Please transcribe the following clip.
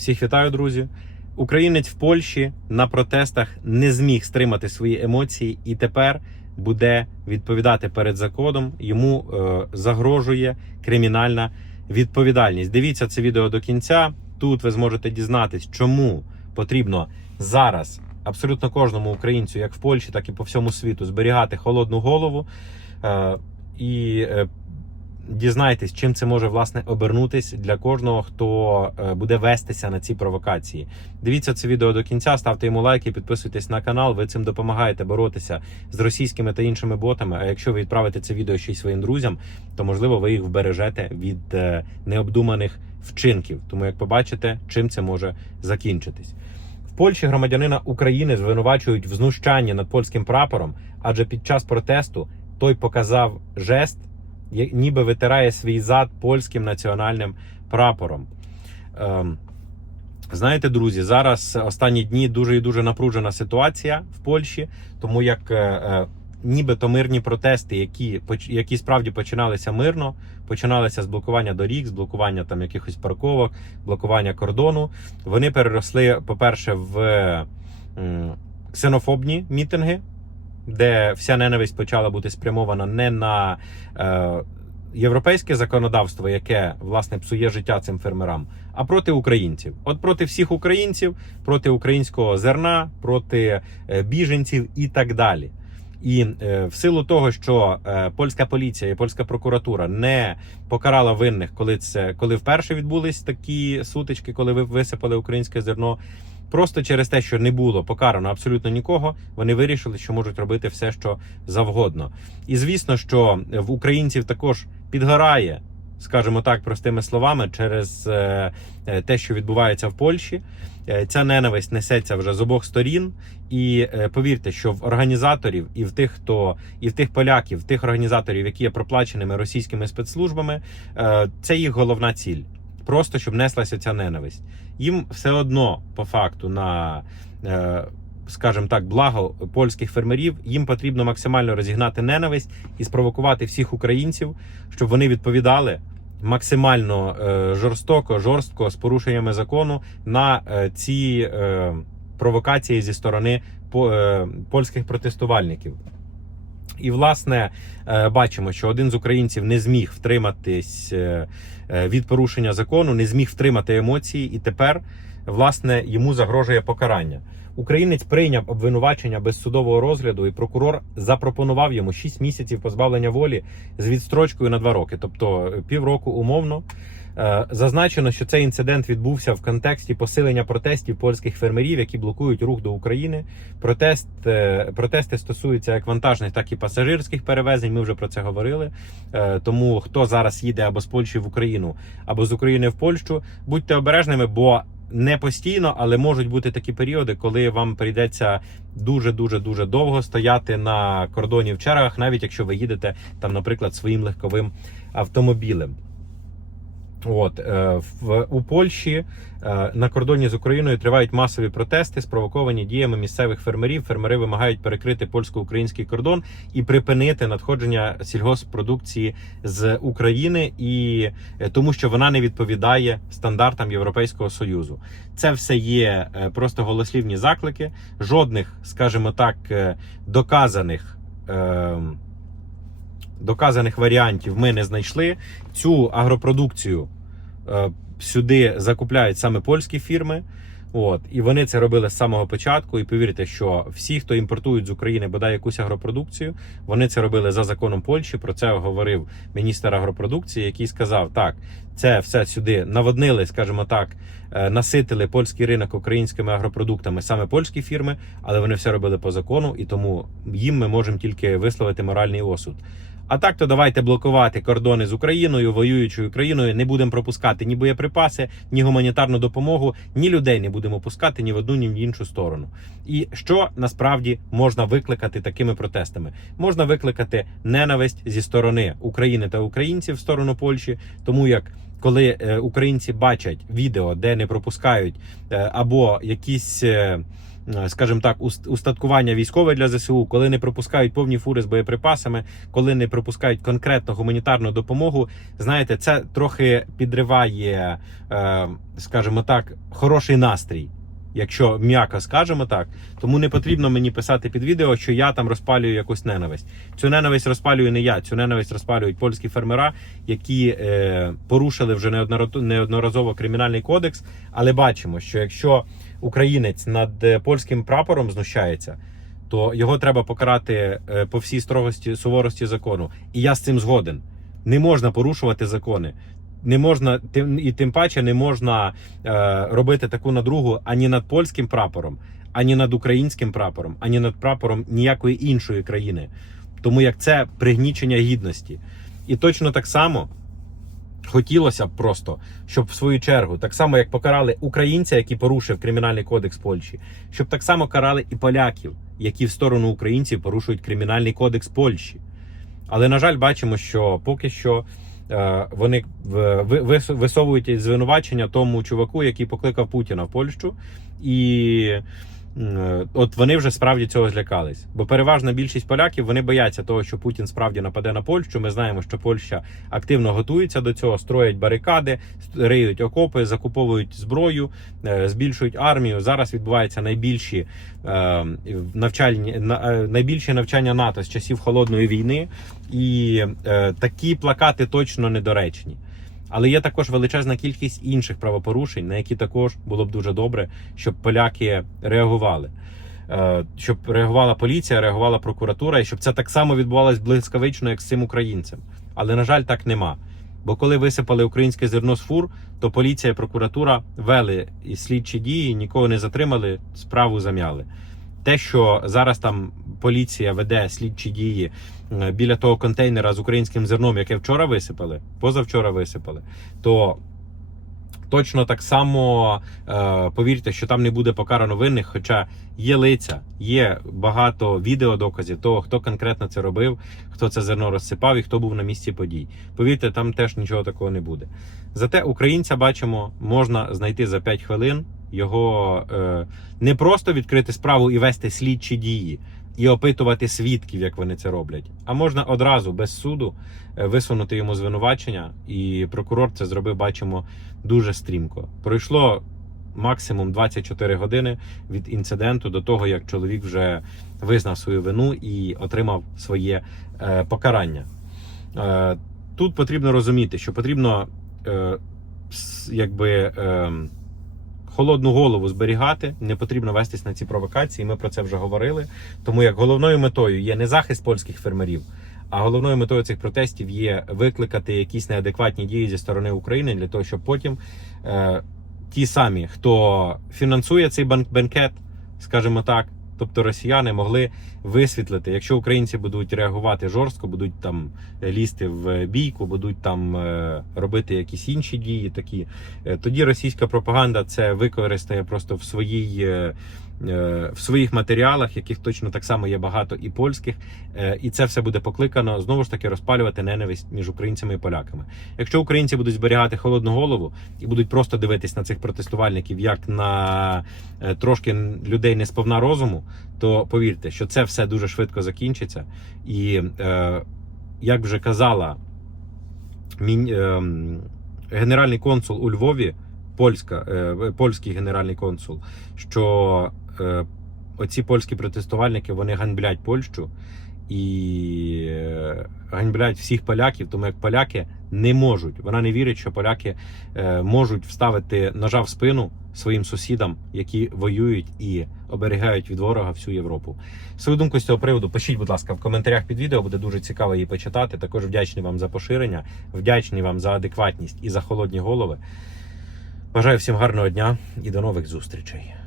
Всіх вітаю, друзі. Українець в Польщі на протестах не зміг стримати свої емоції і тепер буде відповідати перед законом. Йому е, загрожує кримінальна відповідальність. Дивіться це відео до кінця. Тут ви зможете дізнатись, чому потрібно зараз абсолютно кожному українцю, як в Польщі, так і по всьому світу, зберігати холодну голову. Е, і е, дізнайтесь, чим це може власне обернутись для кожного, хто е, буде вестися на ці провокації. Дивіться це відео до кінця, ставте йому лайки, підписуйтесь на канал. Ви цим допомагаєте боротися з російськими та іншими ботами. А якщо ви відправите це відео ще й своїм друзям, то можливо ви їх вбережете від е, необдуманих вчинків. Тому як побачите, чим це може закінчитись. Польщі громадянина України звинувачують в знущанні над польським прапором, адже під час протесту той показав жест, ніби витирає свій зад польським національним прапором. Ем, знаєте, друзі, зараз останні дні дуже і дуже напружена ситуація в Польщі, тому як е, е, нібито мирні протести, які, які справді починалися мирно, починалися з блокування доріг, з блокування там якихось парковок, блокування кордону. Вони переросли, по-перше, в м, ксенофобні мітинги, де вся ненависть почала бути спрямована не на е, європейське законодавство, яке власне псує життя цим фермерам, а проти українців. От проти всіх українців, проти українського зерна, проти е, біженців і так далі. І е, в силу того, що е, польська поліція і польська прокуратура не покарала винних, коли це коли вперше відбулись такі сутички, коли ви висипали українське зерно. Просто через те, що не було покарано абсолютно нікого, вони вирішили, що можуть робити все, що завгодно. І звісно, що в українців також підгорає, скажімо так, простими словами, через е, е, те, що відбувається в Польщі. Е, Ця ненависть несеться вже з обох сторін. І повірте, що в організаторів і в тих, хто і в тих поляків, в тих організаторів, які є проплаченими російськими спецслужбами, це їх головна ціль. Просто щоб неслася ця ненависть. Їм все одно, по факту, на е, скажімо так, благо польських фермерів, їм потрібно максимально розігнати ненависть і спровокувати всіх українців, щоб вони відповідали максимально е, жорстоко, жорстко з порушеннями закону на е, ці провокації зі сторони по, польських протестувальників. І, власне, е, бачимо, що один з українців не зміг втриматись е, е, від порушення закону, не зміг втримати емоції, і тепер, власне, йому загрожує покарання. Українець прийняв обвинувачення без судового розгляду, і прокурор запропонував йому 6 місяців позбавлення волі з відстрочкою на 2 роки, тобто е, півроку умовно. Е, Зазначено, що цей інцидент відбувся в контексті посилення протестів польських фермерів, які блокують рух до України. Протест, е, протести стосуються як вантажних, так і пасажирських перевезень. Ми вже про це говорили. Тому хто зараз їде або з Польщі в Україну, або з України в Польщу, будьте обережними, бо не постійно, але можуть бути такі періоди, коли вам прийдеться дуже дуже дуже довго стояти на кордоні в чергах, навіть якщо ви їдете там, наприклад, своїм легковим автомобілем. От е, в у Польщі е, на кордоні з Україною тривають масові протести, спровоковані діями місцевих фермерів. Фермери вимагають перекрити польсько-український кордон і припинити надходження сільгоспродукції з України, і е, тому, що вона не відповідає стандартам Європейського союзу. Це все є просто голослівні заклики. Жодних, скажімо так, доказаних. Доказаних варіантів ми не знайшли. Цю агропродукцію е, сюди закупляють саме польські фірми. От, і вони це робили з самого початку. І повірте, що всі, хто імпортують з України бодай якусь агропродукцію, вони це робили за законом Польщі. Про це говорив міністр агропродукції, який сказав: так, це все сюди наводнили, скажімо так, е, наситили польський ринок українськими агропродуктами саме польські фірми, але вони все робили по закону, і тому їм ми можемо тільки висловити моральний осуд. А так то давайте блокувати кордони з Україною, воюючою країною. Не будемо пропускати ні боєприпаси, ні гуманітарну допомогу, ні людей не будемо пускати ні в одну, ні в іншу сторону. І що насправді можна викликати такими протестами? Можна викликати ненависть зі сторони України та українців в сторону Польщі, тому як. Коли е, українці бачать відео, де не пропускають е, або якісь е, скажімо так, уст- устаткування військове для ЗСУ, коли не пропускають повні фури з боєприпасами, коли не пропускають конкретно гуманітарну допомогу, знаєте, це трохи підриває, е, скажімо так, хороший настрій. Якщо м'яко скажемо так, тому не потрібно мені писати під відео, що я там розпалюю якусь ненависть. Цю ненависть розпалюю не я. Цю ненависть розпалюють польські фермера, які е, порушили вже неодноразово, кримінальний кодекс. Але бачимо, що якщо українець над е, польським прапором знущається, то його треба покарати е, по всій строгості суворості закону. І я з цим згоден. Не можна порушувати закони. Не можна і тим паче не можна е, робити таку надругу ані над польським прапором, ані над українським прапором, ані над прапором ніякої іншої країни. Тому як це пригнічення гідності. І точно так само хотілося б просто, щоб в свою чергу, так само як покарали українця, який порушив кримінальний кодекс Польщі, щоб так само карали і поляків, які в сторону українців порушують кримінальний кодекс Польщі. Але на жаль, бачимо, що поки що вони в- висовують звинувачення тому чуваку, який покликав Путіна в Польщу, і от вони вже справді цього злякались. Бо переважна більшість поляків вони бояться того, що Путін справді нападе на Польщу. Ми знаємо, що Польща активно готується до цього, строять барикади, риють окопи, закуповують зброю, е, збільшують армію. Зараз відбуваються найбільші е, навчальні на- е, найбільші навчання НАТО з часів холодної війни, і е, такі плакати точно недоречні. Але є також величезна кількість інших правопорушень, на які також було б дуже добре, щоб поляки реагували. Е, Щоб реагувала поліція, реагувала прокуратура, і щоб це так само відбувалось блискавично, як з цим українцем. Але на жаль, так нема. Бо коли висипали українське зерно з фур, то поліція і прокуратура вели і слідчі дії, нікого не затримали, справу зам'яли. Те, що зараз там поліція веде слідчі дії е, біля того контейнера з українським зерном, яке вчора висипали, позавчора висипали, то точно так само е, повірте, що там не буде покарано винних, хоча є лиця, є багато відеодоказів того, хто конкретно це робив, хто це зерно розсипав і хто був на місці подій. Повірте, там теж нічого такого не буде. Зате українця бачимо, можна знайти за 5 хвилин його е, не просто відкрити справу і вести слідчі дії. І опитувати свідків, як вони це роблять. А можна одразу без суду е, висунути йому звинувачення, і прокурор це зробив, бачимо, дуже стрімко. Пройшло максимум 24 години від інциденту до того, як чоловік вже визнав свою вину і отримав своє е, покарання. Е, тут потрібно розуміти, що потрібно якби. Холодну голову зберігати, не потрібно вестись на ці провокації. Ми про це вже говорили. Тому як головною метою є не захист польських фермерів, а головною метою цих протестів є викликати якісь неадекватні дії зі сторони України для того, щоб потім е, ті самі, хто фінансує цей банк-бенкет, скажімо так, тобто росіяни могли висвітлити, якщо українці будуть реагувати жорстко, будуть там лізти в бійку, будуть там е, робити якісь інші дії, такі е, тоді російська пропаганда це використає просто в своїй. е, е, В своїх матеріалах, яких точно так само є багато і польських, е, і це все буде покликано знову ж таки розпалювати ненависть між українцями і поляками. Якщо українці будуть зберігати холодну голову і будуть просто дивитись на цих протестувальників як на е, трошки людей не сповна розуму, то повірте, що це все дуже швидко закінчиться. І е, як вже казала мін- ем, генеральний консул у Львові, польська, е, польський генеральний консул, що е, оці польські протестувальники вони ганьблять Польщу і е, ганьблять всіх поляків, тому як поляки не можуть. Вона не вірить, що поляки е, можуть вставити ножа в спину своїм сусідам, які воюють і оберігають від ворога всю Європу. Свою думку з цього приводу пишіть, будь ласка, в коментарях під відео. Буде дуже цікаво її почитати. Також вдячний вам за поширення, вдячний вам за адекватність і за холодні голови. Бажаю всім гарного дня і до нових зустрічей.